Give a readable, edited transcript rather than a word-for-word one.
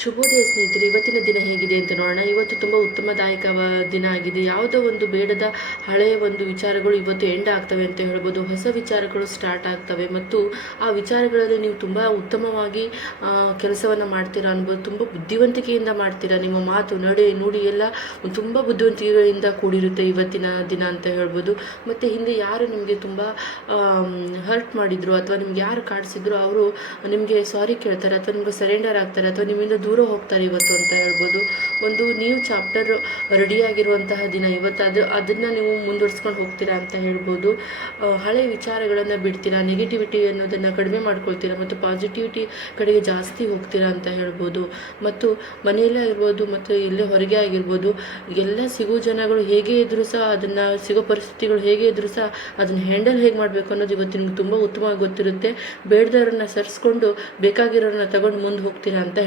ಶುಭೋದಯ ಸ್ನೇಹಿತರೆ, ಇವತ್ತಿನ ದಿನ ಹೇಗಿದೆ ಅಂತ ನೋಡೋಣ. ಇವತ್ತು ತುಂಬ ಉತ್ತಮದಾಯಕ ದಿನ ಆಗಿದೆ. ಯಾವುದೋ ಒಂದು ಬೇಡದ ಹಳೆಯ ಒಂದು ವಿಚಾರಗಳು ಇವತ್ತು ಎಂಡ್ ಆಗ್ತವೆ ಅಂತ ಹೇಳ್ಬೋದು. ಹೊಸ ವಿಚಾರಗಳು ಸ್ಟಾರ್ಟ್ ಆಗ್ತವೆ ಮತ್ತು ಆ ವಿಚಾರಗಳಲ್ಲಿ ನೀವು ತುಂಬ ಉತ್ತಮವಾಗಿ ಕೆಲಸವನ್ನು ಮಾಡ್ತೀರಾ ಅನ್ಬೋದು. ತುಂಬ ಬುದ್ಧಿವಂತಿಕೆಯಿಂದ ಮಾಡ್ತೀರಾ. ನಿಮ್ಮ ಮಾತು, ನಡೆ, ನುಡಿ ಎಲ್ಲ ತುಂಬ ಬುದ್ಧಿವಂತಿಕೆಯಿಂದ ಕೂಡಿರುತ್ತೆ ಇವತ್ತಿನ ದಿನ ಅಂತ ಹೇಳ್ಬೋದು. ಮತ್ತು ಹಿಂದೆ ಯಾರು ನಿಮಗೆ ತುಂಬ ಹರ್ಟ್ ಮಾಡಿದ್ರು ಅಥವಾ ನಿಮ್ಗೆ ಯಾರು ಕಾಡಿಸಿದ್ರು ಅವರು ನಿಮಗೆ ಸಾರಿ ಕೇಳ್ತಾರೆ ಅಥವಾ ನಿಮಗೆ ಸರೆಂಡರ್ ಆಗ್ತಾರೆ ಅಥವಾ ನಿಮ್ಮಿಂದ ದೂರ ಹೋಗ್ತಾರೆ ಇವತ್ತು ಅಂತ ಹೇಳ್ಬೋದು. ಒಂದು ನ್ಯೂ ಚಾಪ್ಟರ್ ರೆಡಿಯಾಗಿರುವಂತಹ ದಿನ ಇವತ್ತು. ಅದನ್ನು ನೀವು ಮುಂದುವರ್ಸ್ಕೊಂಡು ಹೋಗ್ತೀರಾ ಅಂತ ಹೇಳ್ಬೋದು. ಹಳೆ ವಿಚಾರಗಳನ್ನು ಬಿಡ್ತೀರಾ, ನೆಗೆಟಿವಿಟಿ ಅನ್ನೋದನ್ನು ಕಡಿಮೆ ಮಾಡ್ಕೊಳ್ತೀರಾ ಮತ್ತು ಪಾಸಿಟಿವಿಟಿ ಕಡೆಗೆ ಜಾಸ್ತಿ ಹೋಗ್ತೀರಾ ಅಂತ ಹೇಳ್ಬೋದು. ಮತ್ತು ಮನೆಯಲ್ಲೇ ಆಗಿರ್ಬೋದು ಮತ್ತು ಎಲ್ಲೇ ಹೊರಗೆ ಆಗಿರ್ಬೋದು, ಎಲ್ಲ ಸಿಗೋ ಜನಗಳು ಹೇಗೆ ಇದ್ರೂ ಸಹ ಅದನ್ನು ಸಿಗೋ ಪರಿಸ್ಥಿತಿಗಳು ಹೇಗೆ ಇದ್ರೂ ಸಹ ಅದನ್ನು ಹ್ಯಾಂಡಲ್ ಹೇಗೆ ಮಾಡಬೇಕು ಅನ್ನೋದು ಇವತ್ತು ನಿಮ್ಗೆ ತುಂಬ ಉತ್ತಮವಾಗಿ ಗೊತ್ತಿರುತ್ತೆ. ಬೇಡದವ್ರನ್ನ ಸರಿಸ್ಕೊಂಡು ಬೇಕಾಗಿರೋರನ್ನ ತಗೊಂಡು ಮುಂದೆ ಹೋಗ್ತೀರಾ ಅಂತ